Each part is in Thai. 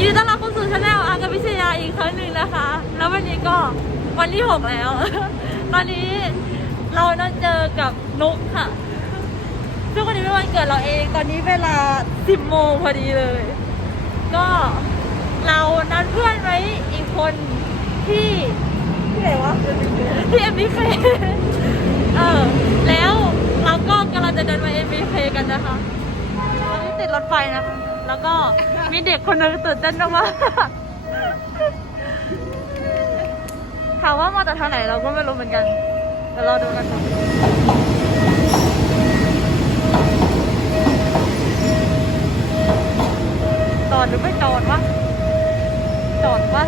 ยินดีต้อนรับเข้าสู่ช anel อากาพิชยาอีกครั้งหนึ่งนะคะ แล้ววันนี้ก็วันที่6แล้ว ตอนนี้เรานัดเจอกับนุกค่ะซึ่งวันนี้เป็นวันเกิดเราเอง ตอนนี้เวลา10โมงพอดีเลย ก็เรานัดเพื่อนไว้อีกคนที่ที่ไหนวะที่ MBK เออแล้วเราก็กำลังจะเดินไปเอ็มา MBK กันนะคะตอนนี้ติดรถไฟนะคะ แล้วก็มีเด็กคนหนึงตื่นเต้นมากๆถามว่ามาจากทางไหนเราก็ไม่รู้เหมือนกันเดี๋ยวเราดูกันค่ะจอดหรือไม่จอดวะจอดวะ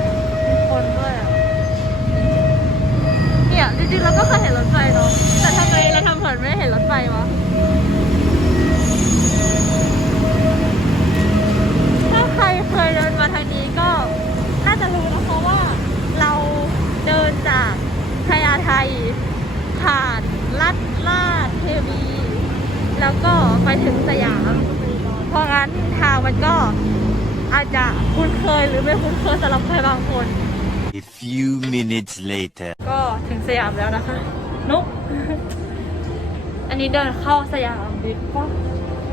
มีคนด้วยอะเนี่ยจริงๆเราก็เคยเห็นรถไฟเนาะแต่ทำไมเราทำเหมือนไม่เห็นรถไฟวะ เคยเดินมาทางนี้ก็น่าจะรู้นะคะว่าเราเดินจากพญาไทผ่านลัดลาดเทวี แล้วก็ไปถึงสยาม เพราะงั้นทางมันก็อาจจะคุ้นเคยหรือไม่คุ้นเคยสำหรับใครบางคน A few minutes later. ก็ถึงสยามแล้วนะคะนุกอันนี้เดินเข้าสยามดิสป่ะ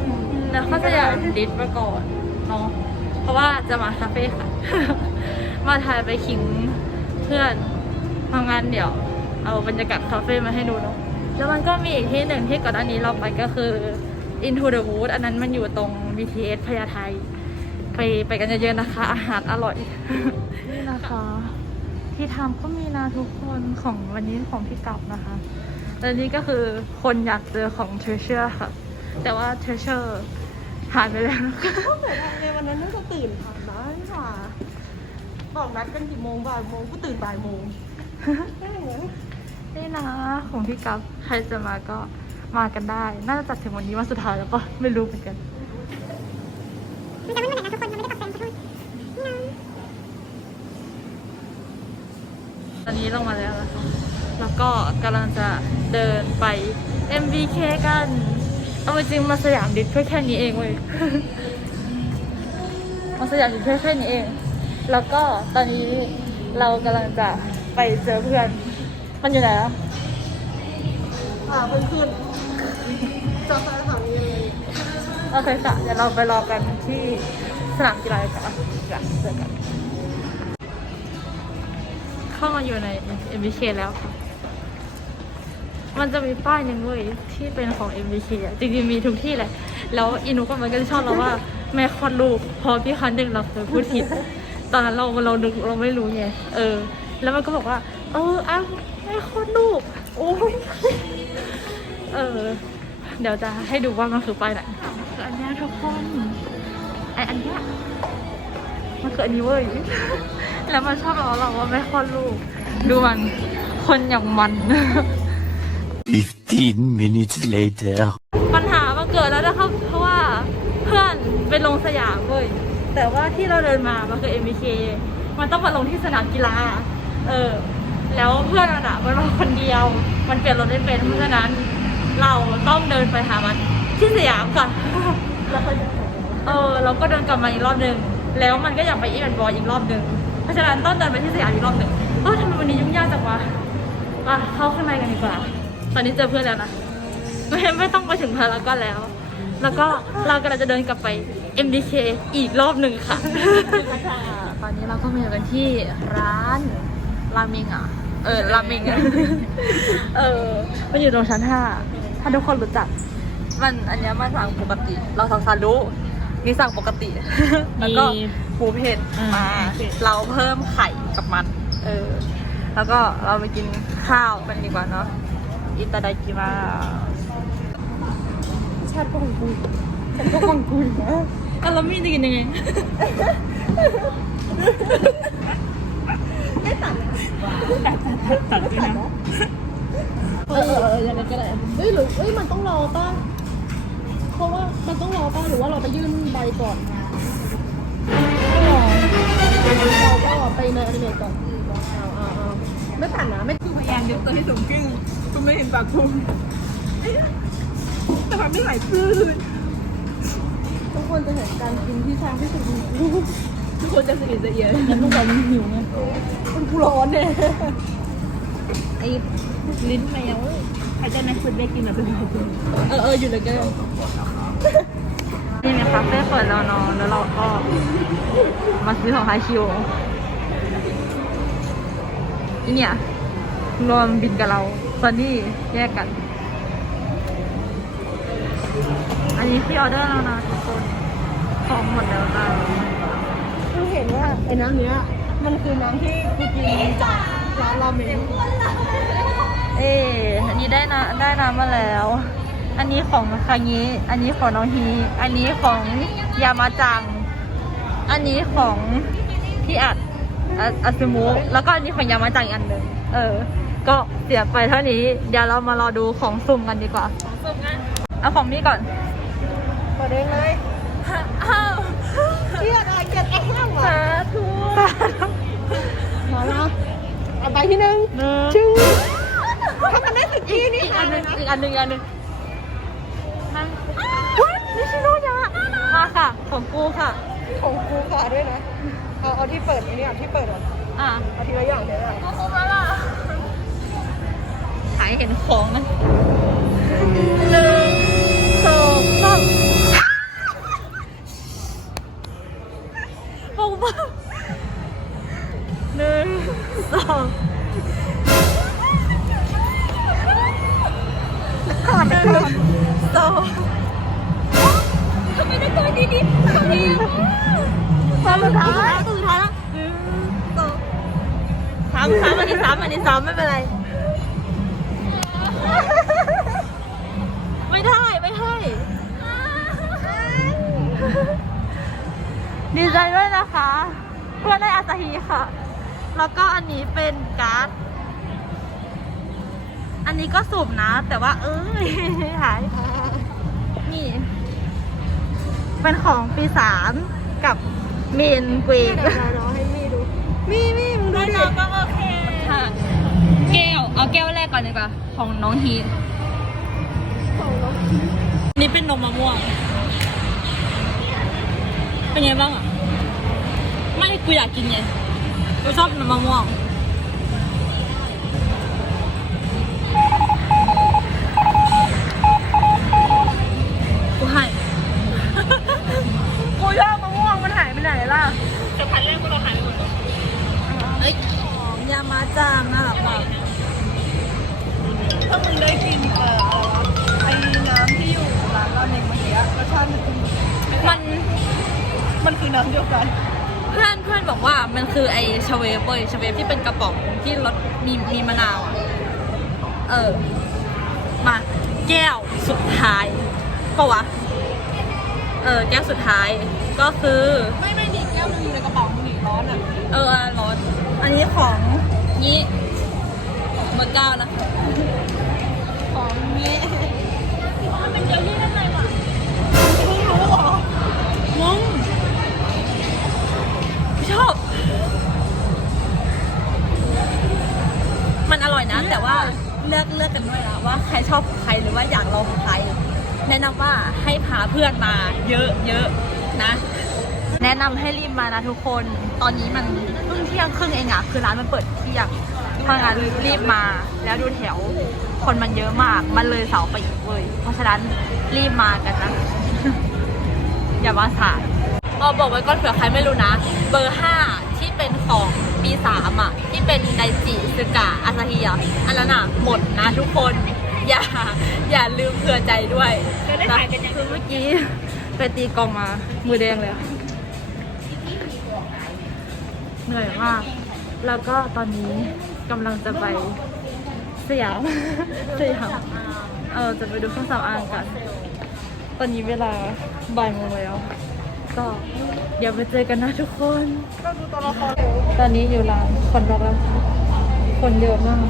อืมเดินเข้าสยามดิสมาก่อนเนาะ เพราะว่าจะมาคาเฟ่ค่ะ มาถ่ายไปขิงเพื่อนเพรานเดี๋ยว เอาบรรยากาศคาเฟ่มาให้ดูเนาะแล้วมันก็มีอีกที่หนึ่งที่ก่อนอันนี้เราไปก็คือ Into the Wood อันนั้นมันอยู่ตรง BTS พญาไทไปไปกันเยอะๆนะคะ อาหารอร่อย นี่นะคะ ที่ทำก็มีนะทุกคนของวันนี้ของพี่กลับนะคะและนี่ก็คือคนอยากเจอของ Treasure ค่ะ แต่ว่า Treasure หายไปแล้วนะคะก็เสียดายในวันนั้นน่าจะตื่นทันนะนี่ค่ะบอกนัดกันกี่โมงบ่ายโมงก็ตื่นบ่ายโมงได้เหรอนี่นะของพี่กัฟใครจะมาก็มากันได้ น่าจะจัดถึงวันนี้วันสุดท้ายแล้วปะไม่รู้เหมือนกันมันจะไม่เหมือนกันนะทุกคนยังไม่ได้ปรับแปลงสักทีตอนนี้ลงมาแล้วนะคะแล้วก็กำลังจะเดินไป MBK กัน เอาจริงๆมาสยามดิสเพื่อแค่นี้เองเว้ย มาสยามดิสเพื่อแค่นี้เอง แล้วก็ตอนนี้เรากำลังจะไปเจอเพื่อน มันอยู่ไหนอะอ่าเพิ่งขึ้นจะไปถามนี้เลยโอเคค่ะ เดี๋ยวเราไปรอกันที่สนามกีฬากันจ้ะเจอกัน เข้ามาอยู่ใน MBK แล้วค่ะ มันจะมีป้ายหนึ่งเว้ยที่เป็นของ MBK อะจริงๆมีทุกที่แหละ แล้วอินุก็มันก็จะชอบเราว่า แม่คลอดลูกพอพี่คันหนึ่งเราเคยพูดผิดตอนนั้นเราเราดึกเราไม่รู้ไงเออ แล้วมันก็บอกว่า เอออ้าวแม่คลอดลูกโอ้ยเออ เดี๋ยวจะให้ดูว่ามันคือป้ายไหนคืออันเนี้ยทุกคนไออันเนี้ยมันคืออันนี้เว้ยแล้วมันชอบล้อเราว่าไม่คลอดลูก ดูมันคนอย่างมัน 15 minutes later. ปัญหามันเกิดแล้วนะครับ เพราะว่าเพื่อนไปลงสยามเว้ย แต่ว่าที่เราเดินมามันคือ MBK มันต้องมาลงที่สนามกีฬา เออ แล้วเพื่อนมันอะมันมาคนเดียว มันเปลี่ยนรถไม่เป็น เพราะฉะนั้นเราต้องเดินไปหามันที่สยามก่อนแล้วก็เออ เราก็เดินกลับมาอีกรอบหนึ่ง แล้วมันก็อยากไปอีเวนต์บอยอีกรอบหนึ่ง เพราะฉะนั้นต้องเดินไปที่สยามอีกรอบหนึ่งเออทำไมวันนี้ยุ่งยากจังวะอะเข้าข้างในกันดีกว่า ตอนนี้เจอเพื่อนแล้วนะไม่ไม่ต้องไปถึงพารากอนแล้ว แล้วก็เรากำลังจะเดินกลับไป MBK อีกรอบหนึ่งค่ะ ตอนนี้เราก็มาอยู่กันที่ร้านรามิงอะ เออรามิงอะ เออมันอยู่ตรงชั้นห้าถ้าทุกคนรู้จัก มันอันเนี้ยมันสั่งปกติ เราสั่งซาลุนี่สั่งปกติ แล้วก็หมูเผ็ดมา เราเพิ่มไข่กับมัน เออ แล้วก็เราไปกินข้าวกันดีกว่าเนาะ อิตาดากิมาชาติก็ของกูฉันก็ของกูนะอะแล้วมีจะกินยังไงไม่ตัดนะตัดด้วยนะเออเออเออยังไงก็ได้เฮ้ยหรือเฮ้ยมันต้องรอป่ะเพราะว่ามันต้องรอป่ะหรือว่าเราไปยื่นใบก่อนไม่รอเราก็ไปในอนิเมตก่อนเอาเอาเอาไม่ตัดนะไม่พยายามยกตัวให้สูงขึ้น คุณไม่เห็นปากคุณแต่มันไม่ไหลพื้นทุกคนจะเห็นการกินที่ช้างที่สุดในโลกทุกคนจะสนิทสเอียนงั้นลูกเรามันหิวไงมันกูร้อนเนี่ยไอ้ลิ้นแมวใครจะในฟุตเบกกินแบบเป็นแบบเออเอออยู่เลยแกนี่ไงคาเฟ่เปิดแล้วเนาะแล้วเราก็มาซื้อของไฮคิวอีเนี่ยรวมบินกับเรา ซันนี่แยกกัน อันนี้คือออเดอร์แล้วนะทุกคนของหมดแล้วจ้ากูเห็นว่าไอ้น้ำเนี้ย มันคือน้ำที่กูกินจากร้านราเมงเอ๊ะอันนี้ได้นะได้น้ำมาแล้ว อันนี้ของคางิอันนี้ของน้องฮี อันนี้ของยามาจัง อันนี้ของพี่อัดอะอาซึมุแล้วก็อันนี้ของยามาจังอีกอันหนึ่งเออ ก็เสียไปเท่านี้ เดี๋ยวเรามารอดูของสุ่มกันดีกว่าสุ่มกันเอาของนี้ก่อนเปิดเองเลยอ้าวเกียดอะไรเกียดแอ้งเหรอสาธุมาแล้วเอาไปที่หนึ่งหนึ่งจึงถ้ามันได้สิบที่นี่อีกค่ะอันหเลนึ่ยงนะอีกอันหนึ่งอีกอันหนึ่งนั่นอุ๊ยนิชิโนยะมาค่ะ ของกูค่ะ ของกูค่ะด้วยนะ เอาเอาที่เปิดอันนี้เอาที่เปิดก่อนอะเอาทีละอย่างเดี๋ยวนะายเห็นของนะหนึ่งสองสามโอ้บ้าหนึ่งสองหนึ่งสองทำไมได้ตัวดีๆทำไมตอนสุดท้ายตอนสุดท้ายแล้วหนึ่งสองสามสามอันนี้สามอันนี้สามไม่เป็นไร ดีใจด้วยนะคะ เพื่อนได้อาซาฮีค่ะ แล้วก็อันนี้เป็นการ์ด อันนี้ก็สุ่มนะ แต่ว่า เอ้ยหายนี่ เป็นของปีสามกับเมนเกวกเดี๋ยวรอให้มี่ดูมี่มี่มึงดูดิค่ะแก้ว เอาแก้วแรกก่อนดีกว่า ของน้องฮีทของน้องนี่เป็นนมมะม่วง เป็นไงบ้างอะ ไม่กูอยากกินไงกูชอบนมมะม่วงกูให้ กูชอบมะม่วงมันหายไปไหนล่ะจะพันแรกกูเราหายไปหมดเอ้ยยามาจามน่ารักมากถ้ามึงได้กิน เดียวกัน เพื่อนเพื่อนบอกว่ามันคือไอชาเวฟเว้ยชาเวฟที่เป็นกระป๋องที่รสมีมีมะนาวอะเออ มาแก้วสุดท้ายเพราะวะ เออ แก้วสุดท้ายก็คือ ไม่ไม่ดิแก้วนึงอยู่ในกระเป๋ามึงหนีร้อนอะ เออรสอันนี้ของนี้เบอร์เก้านะของเงี้ยมันเป็นเจลลี่ด้านในว่ะมึงรู้เหรอมึงช อบ มันอร่อยนะ แต่ว่าเลือกเลือกกันด้วยนะว่าใครชอบใครหรือว่าอยากลองของใคร แนะนำว่าให้พาเพื่อนมา เยอะเยอะนะ แนะนำให้รีบมานะทุกคน ตอนนี้มันเพิ่งเที่ยงครึ่งเองอะคือร้านมันเปิดเที่ยงเพราะงั้นรีบมา แล้วดูแถว คนมันเยอะมาก มันเลยเสาไปอีกเว้ย เพราะฉะนั้นรีบมากันนะ อย่ามาสาย อ๋อบอกไว้ก่อนเผื่อใครไม่รู้นะ เบอร์ห้าที่เป็นของปีสามอะ ที่เป็นไดจิซึกะอาซาฮิอะอันนั้นอะหมดนะทุกคน อย่า อย่าลืมเผื่อใจด้วยนะคือเมื่อกี้ไปตีกลองมา มือแดงเลยอะเหนื่อยมาก แล้วก็ตอนนี้กำลังจะไปสยามสยามเออจะไปดูเครื่องสำอางกัน ตอนนี้เวลาบ่ายโมงแล้ว ก็เดี๋ยวไปเจอกันนะทุกคนก็ดูตัวละครตอนนี้อยู่ร้านคนรักแล้วค่ะคนเยอะมาก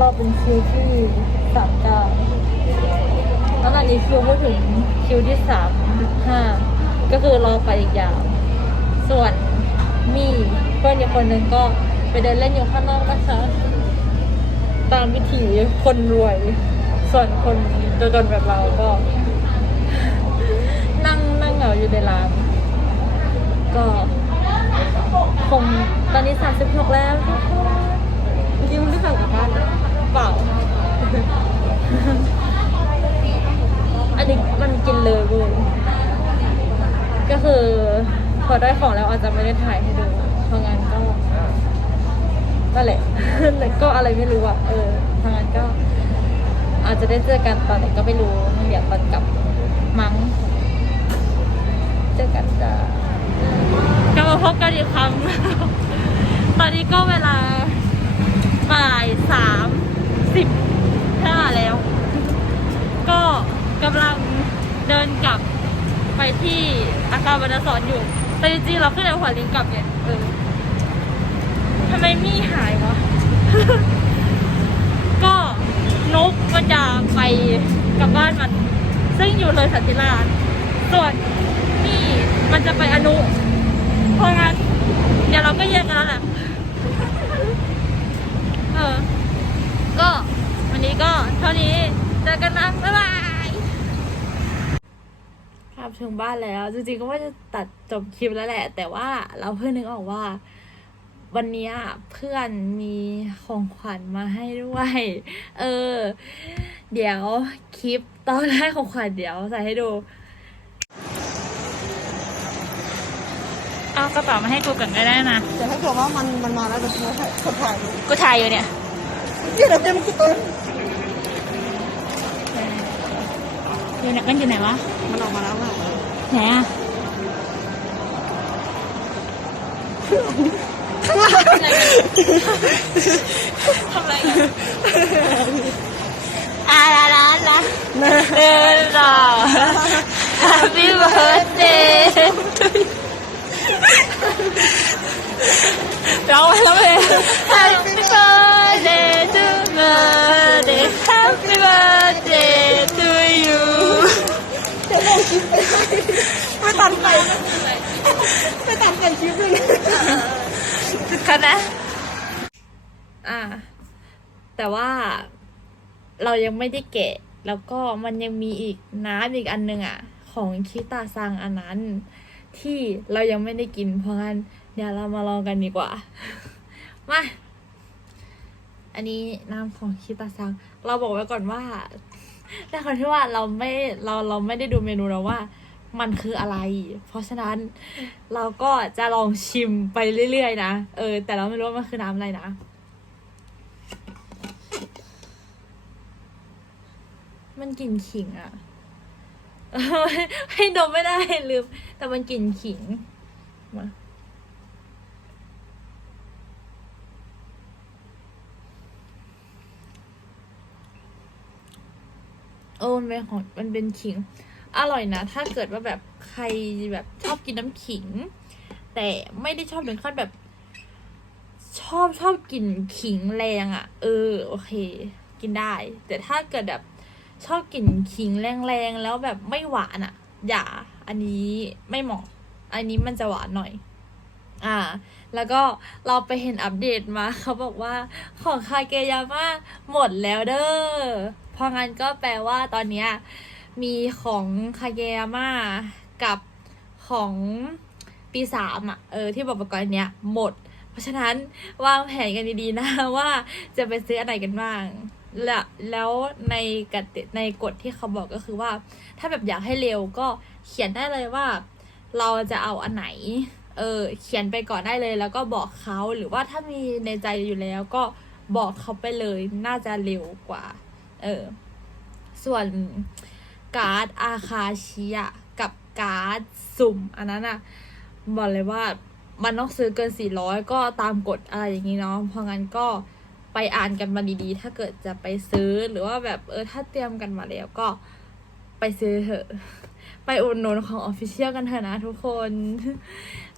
รอบเป็นคิวที่สามเก้าแล้วตอนนี้คิวพูดถึงคิวที่สามห้าก็คือรอไปอีกยาว ส่วนมีเพื่อนอีกคนนึงก็ไปเดินเล่นอยู่ข้างนอกนะคะ ตามวิถีคนรวย ส่วนคนจนๆแบบเราก็ ไปล้างก็คงตอนนี้ 36 แล้วยิ้มหรือเปล่ากลับบ้านเปล่า อันนี้มันกินเลยบูก็คือพอได้ของแล้วอาจจะไม่ได้ถ่ายให้ดูเพราะงั้นก็นั่นแหละแล้ก็อะไรไม่รู้อะ เออทางนั้นก็ อาจจะได้เจอกันตอนไหนก็ไม่รู้เดี๋ยวตอนกลับมั้ง เจอกันจ้ากลับมาพบกันอีกครั้ง ตอนนี้ก็เวลาบ่ายสามสิบห้าแล้ว ก็กำลังเดินกลับไปที่อาคารบรรณสอนอยู่ แต่จริงๆเราขึ้นในหัวลิงกลับเนี่ยเออทำไมมี่หายวะ ก็นกมันจะไปกลับบ้านมัน ซึ่งอยู่เลยสันติราชส่วน นี่มันจะไปอนุ เพราะงั้น เดี๋ยวเราก็แยกกันแล้วแหละ เออ ก็วันนี้ก็เท่านี้ เจอกันนะ บ๊ายบาย ครับถึงบ้านแล้ว จริงๆก็ว่าจะตัดจบคลิปแล้วแหละ แต่ว่าเราเพิ่งนึกออกว่าวันนี้เพื่อนมีของขวัญมาให้ด้วย เออ เดี๋ยวคลิปตอนแรกของขวัญเดี๋ยวใส่ให้ดู เอากระเป๋ามาให้กูก่อนก็ได้นะ แต่ถ้าเกิดว่ามันมันมาแล้วจะถ่ายคนถ่ายรูปกูถ่ายอยู่เนี่ยเดี๋ยวเดี๋ยวมันก็เต้นอยู่ไหนกันอยู่ไหนวะ มันออกมาแล้วอะไหนอะทำอะไรกันอาลาลาลาเออรอ Happy birthday เราแล้วเอง Happy birthday to birthday Happy birthday to you ไม่ตัดไปไม่ตัดกันคลิปเลยนะคณะอ่า แต่ว่าเรายังไม่ได้แกะ แล้วก็มันยังมีอีกน้ำอีกอันหนึงอะ ของคิตาซังอันนั้น ที่เรายังไม่ได้กินเพราะงั้นเดี๋ยวเรามาลองกันดีกว่า มา อันนี้น้ำของคิตาซัง เราบอกไว้ก่อนว่าแต่คนที่ว่าเราไม่เราเราไม่ได้ดูเมนูแล้วว่ามันคืออะไร เพราะฉะนั้นเราก็จะลองชิมไปเรื่อยๆนะ เออ แต่เราไม่รู้ว่ามันคือน้ำอะไรนะ มันกลิ่นขิงอะ ให้ดมไม่ได้ลืม แต่มันกลิ่นขิง มา เออ มันเป็นของมันเป็นขิง อร่อยนะ ถ้าเกิดว่าแบบใครแบบชอบกินน้ำขิง แต่ไม่ได้ชอบถึงขั้นแบบ ชอบชอบกลิ่นขิงแรงอะ่ะ เออ โอเค กินได้ แต่ถ้าเกิดแบบ ชอบกลิ่นขิงแรงๆแล้วแบบไม่หวานอะ่ะ อย่า อันนี้ไม่เหมาะ อันนี้มันจะหวานหน่อย อ่า แล้วก็เราไปเห็นอัปเดตมาเขาบอกว่าของคาเกยาม่าหมดแล้วเด้อ เพราะงั้นก็แปลว่าตอนเนี้ยมีของคาเกยาม่ากับของปีสามอะ เออที่บอกประกอบอันเนี้ยหมด เพราะฉะนั้นวางแผนกันดีๆนะว่าจะไปซื้ออะไรกันบ้าง และแล้วในกติในกฎที่เขาบอกก็คือว่า ถ้าแบบอยากให้เร็วก็เขียนได้เลยว่า เราจะเอาอันไหน เออเขียนไปก่อนได้เลยแล้วก็บอกเขาหรือว่าถ้ามีในใจอยู่แล้วก็บอกเขาไปเลยน่าจะเร็วกว่า เออ ส่วนการ์ดอาคาชิอะกับการ์ดสุ่ม อันนั้นอะบอกเลยว่ามันต้องซื้อเกิน400ก็ตามกฎอะไรอย่างนี้เนาะเพราะงั้นก็ ไปอ่านกันมาดีๆ ถ้าเกิดจะไปซื้อหรือว่าแบบเออถ้าเตรียมกันมาแล้วก็ไปซื้อเถอะ ไปอุดหนุนของออฟฟิเชียลกันเถอะนะทุกคน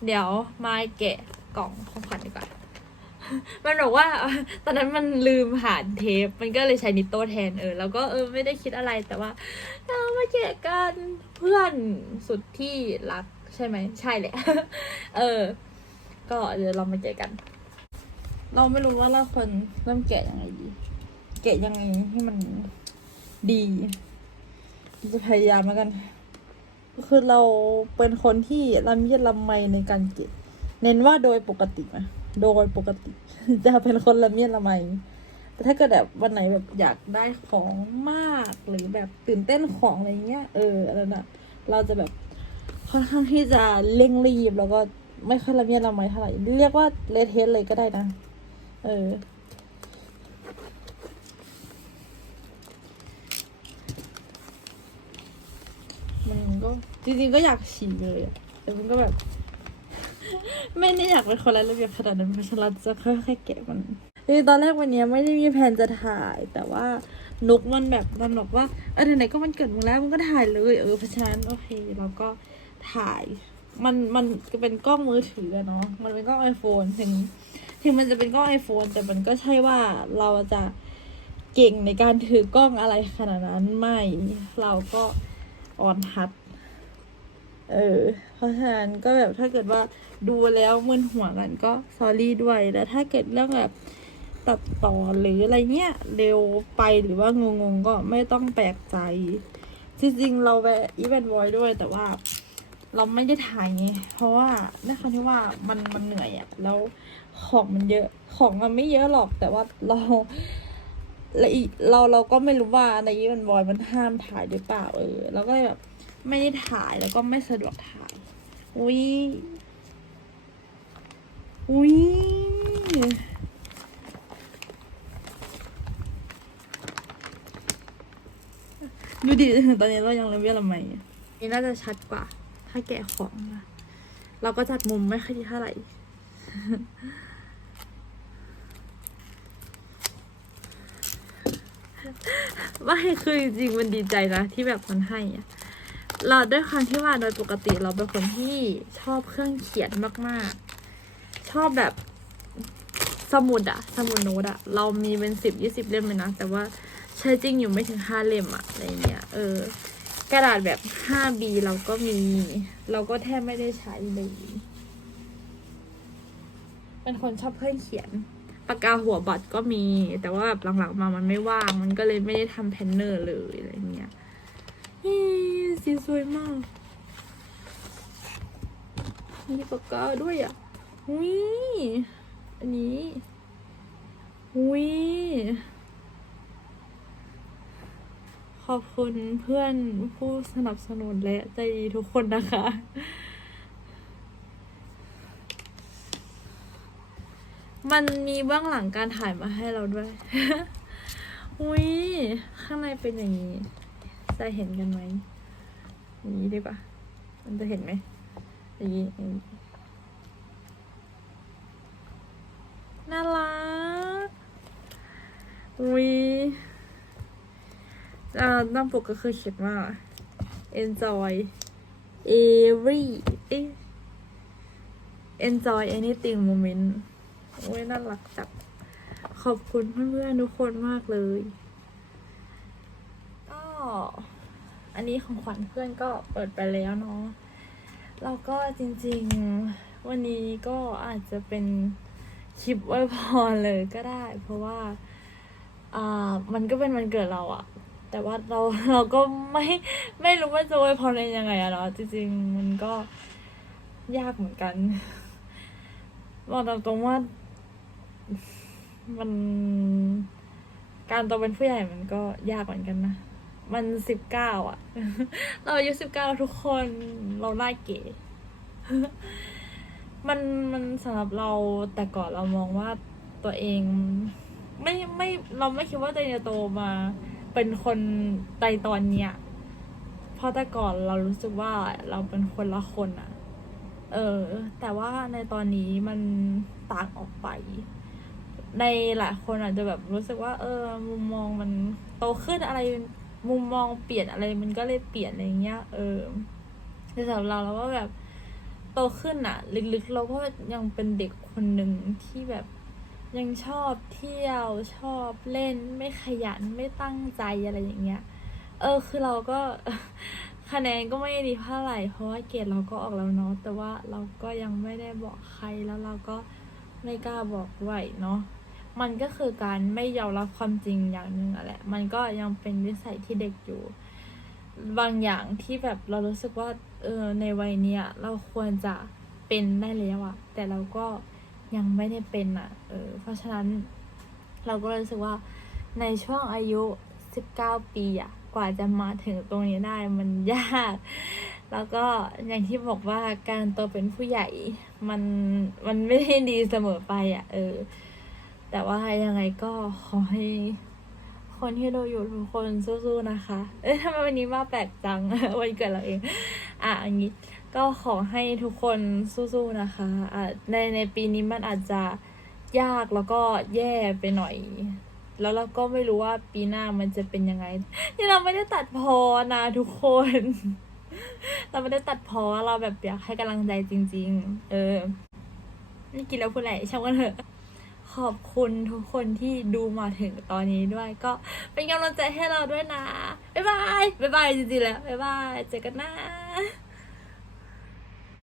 เดี๋ยวมาแกะกล่องของขวัญดีกว่า มันบอกว่า ตอนนั้นมันลืมหานเทป มันก็เลยใช้นิโต้แทนเออ แล้วก็เออไม่ได้คิดอะไรแต่ว่าเรามาแกะกันเพื่อนสุดที่รักใช่ไหม ใช่แหละ เออ ก็เดี๋ยวเรามาแกะกัน เราไม่รู้ว่าเราควรเริ่มแกะยังไงดี แกะยังไงให้มันดีจะพยายามแล้วกันคือเราเป็นคนที่ละเมียดละไมในการเก็บเน้นว่าโดยปกตินะโดยปกติ จะเป็นคนละเมียดละไมแต่ถ้าเกิดแบบวันไหนแบบอยากได้ของมากหรือแบบตื่นเต้นของอะไรเงี้ย เอออะไรนะเราจะแบบค่อนข้างที่จะเร่งรีบแล้วก็ไม่ค่อยละเมียดละไมเท่าไหร่เรียกว่าเลทเทสเลยก็ได้นะ เออ มันก็จริงๆก็อยากฉี่เลยอะแต่มันก็แบบ ไม่ได้อยากเป็นคนละระเบียบขนาดนั้นเพราะฉะนันจะค่อยๆแกะมันคือตอนแรกวันเนี้ยไม่ได้มีแผนจะถ่าย แต่ว่านุกมันแบบมันบอกว่าเออไหนๆก็มันเกิดมึงแล้วมึงก็ถ่ายเลย เออเพราะฉะนั้นโอเคเราก็ถ่าย มันมันเป็นกล้องมือถือเนาะมันเป็นกล้องไอโฟนถึง ถึงมันจะเป็นกล้องไอโฟนแต่มันก็ใช่ว่าเราจะเก่งในการถือกล้องอะไรขนาดนั้นไม่เราก็ออนทัดเออเพราะฉะนั้นก็แบบถ้าเกิดว่าดูแล้วมึนหัวกันก็ซอรี่ด้วยแล้วถ้าเกิดเรื่องแบบตัดต่อหรืออะไรเงี้ยเร็วไปหรือว่างงๆก็ไม่ต้องแปลกใจ จริงๆ เราแวะอีเวนต์บอยด้วยแต่ว่า เราไม่ได้ถ่ายไงเพราะว่าในคำที่ว่ามันมันเหนื่อยอะแล้วของมันเยอะ ของมันไม่เยอะหรอก แต่ว่าเราละอีเราเราก็ไม่รู้ว่าในอีเวนบอยมันห้ามถ่ายหรือเปล่าเออเราก็เลยแบบไม่ได้ถ่ายแล้วก็ไม่สะดวกถ่ายอุ้ยอุ้ยดูดิตอนนี้เรายังเรียนละไหมนี่น่าจะชัดกว่า ถ้าแกะของนะเราก็จัดมุมไม่ค่อยดีเท่าไหร่ไม่คือจริงๆมันดีใจนะที่แบบมันให้อะเราด้วยความที่ว่าโดยปกติเราเป็นคนที่ชอบเครื่องเขียนมาก ๆ ชอบแบบสมุดอะสมุดโน้ตอะเรามีเป็นสิบยี่สิบเล่มเลยนะ แต่ว่าใช้จริงอยู่ไม่ถึงห้าเล่มอะอะไรเงี้ยเออ กระดาษแบบ 5B เราก็มี เราก็แทบไม่ได้ใช้เลย เป็นคนชอบเครื่องเขียน ปากกาหัวบัตรก็มี แต่ว่าแบบหลังๆมามันไม่ว่าง มันก็เลยไม่ได้ทำแพนเนอร์เลยอะไรเงี้ยสีสวยมาก มีปากกาด้วยอะอุ้ยอันนี้อุ้ย ขอบคุณเพื่อนผู้สนับสนุนและใจดีทุกคนนะคะ มันมีเบื้องหลังการถ่ายมาให้เราด้วย อุ้ยข้างในเป็นอย่างนี้ จะเห็นกันไหมอย่างนี้ได้ปะมันจะเห็นไหมอย่างนี้อย่างนี้น่ารักอุ้ย อ่าหน้าปกก็คือเขียนว่า enjoy every เอ๊ enjoy anything moment โอ้ยน่ารักจับขอบคุณเพื่อนๆทุกคนมากเลย ก็ อันนี้ของขวัญเพื่อนก็เปิดไปแล้วเนาะแล้วก็จริงๆวันนี้ก็อาจจะเป็นคลิปอวยพรเลยก็ได้ เพราะว่า อ่า มันก็เป็นวันเกิดเราอะ แต่ว่าเราเราก็ไม่ไม่รู้ว่าจะอวยพรเองยังไงอะเนาะจริงๆมันก็ยากเหมือนกันบอกตามตรงว่ามันการโตเป็นผู้ใหญ่มันก็ยากเหมือนกันนะ มันสิบเก้าอะเราอายุสิบเก้าทุกคนเราหน้าเก๋ มันมันสำหรับเราแต่ก่อนเรามองว่าตัวเอง ไม่ไม่เราไม่คิดว่าตัวเองจะโตมา เป็นคนในตอนเนี้ยเพราะแต่ก่อนเรารู้สึกว่าเราเป็นคนละคนอะเออ แต่ว่าในตอนนี้มันต่างออกไป ในหลายคนอาจจะแบบรู้สึกว่า เออ มุมมองมันโตขึ้นอะไรมุมมองเปลี่ยนอะไรมันก็เลยเปลี่ยนอะไรเงี้ย เออแต่สำหรับเราเราก็แบบโตขึ้นอะลึกๆ เราก็ยังเป็นเด็กคนหนึ่งที่แบบ ยังชอบเที่ยวชอบเล่นไม่ขยันไม่ตั้งใจอะไรอย่างเงี้ย เออคือเราก็คะแนนก็ไม่ดีเท่าไหร่เพราะว่าเกรดเราก็ออกแล้วเนาะแต่ว่าเราก็ยังไม่ได้บอกใครแล้วเราก็ไม่กล้าบอกด้วยเนาะมันก็คือการไม่ยอมรับความจริงอย่างหนึ่งอะแหละ มันก็ยังเป็นนิสัยที่เด็กอยู่ บางอย่างที่แบบเรารู้สึกว่าเออในวัยเนี้ยเราควรจะเป็นได้แล้วอะแต่เราก็ ยังไม่ได้เป็นอะเออ เพราะฉะนั้น เราก็เลยรู้สึกว่าในช่วงอายุ 19 ปีอะกว่าจะมาถึงตรงนี้ได้มันยาก แล้วก็อย่างที่บอกว่าการโตเป็นผู้ใหญ่ มันมันไม่ได้ดีเสมอไปอะเออ แต่ว่ายังไงก็ขอให้คนที่ดูอยู่ทุกคนสู้ๆนะคะ เอ้ยทำไมวันนี้มาแปลกจัง วันเกิดเราเอง อะอันนี้ก็ขอให้ทุกคนสู้ๆนะคะอะในในปีนี้มันอาจจะยากแล้วก็แย่ไปหน่อย แล้วเราก็ไม่รู้ว่าปีหน้ามันจะเป็นยังไงนี่เราไม่ได้ตัดพอนะทุกคน เราไม่ได้ตัดพอเราแบบอยากให้กำลังใจจริง ๆ เออ นี่กินแล้วพูดอะไรช่างกันเถอะ ขอบคุณทุกคนที่ดูมาถึงตอนนี้ด้วย ก็เป็นกำลังใจให้เราด้วยนะ บ๊ายบาย บ๊ายบายจริงๆแล้ว บ๊ายบาย เจอกันนะ